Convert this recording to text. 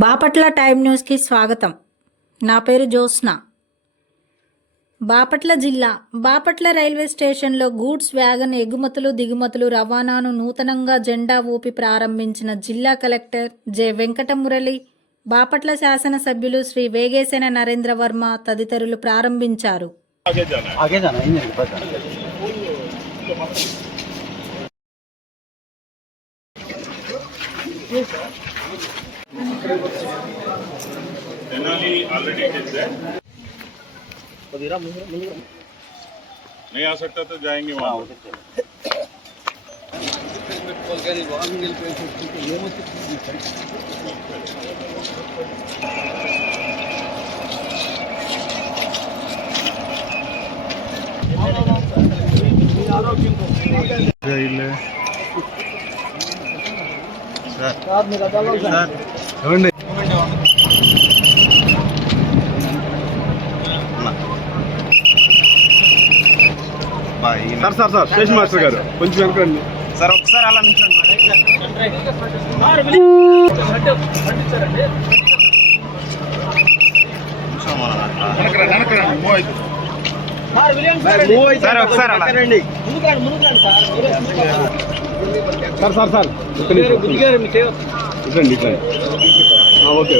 Bapatla time న్యూస్కి స్వాగతం. నా పేరు జ్యోత్స్న. బాపట్ల జిల్లా బాపట్ల రైల్వే స్టేషన్లో గూడ్స్ వ్యాగన్ ఎగుమతులు దిగుమతులు రవాణాను నూతనంగా జెండా ఊపి ప్రారంభించిన జిల్లా కలెక్టర్ జె వెంకటమురళి, బాపట్ల శాసనసభ్యులు శ్రీ వేగేసేన నరేంద్ర వర్మ తదితరులు ప్రారంభించారు. ऑलरेडी नहीं आ सकता तो जाएंगे वहाँ। సార్ స్టేషన్ మాస్టర్ గారు కొంచెం వెనకండి సార్. ఒకసారి అలా సార్ ఒకసారి అలా సార్ ఇట్లండి ఓకే.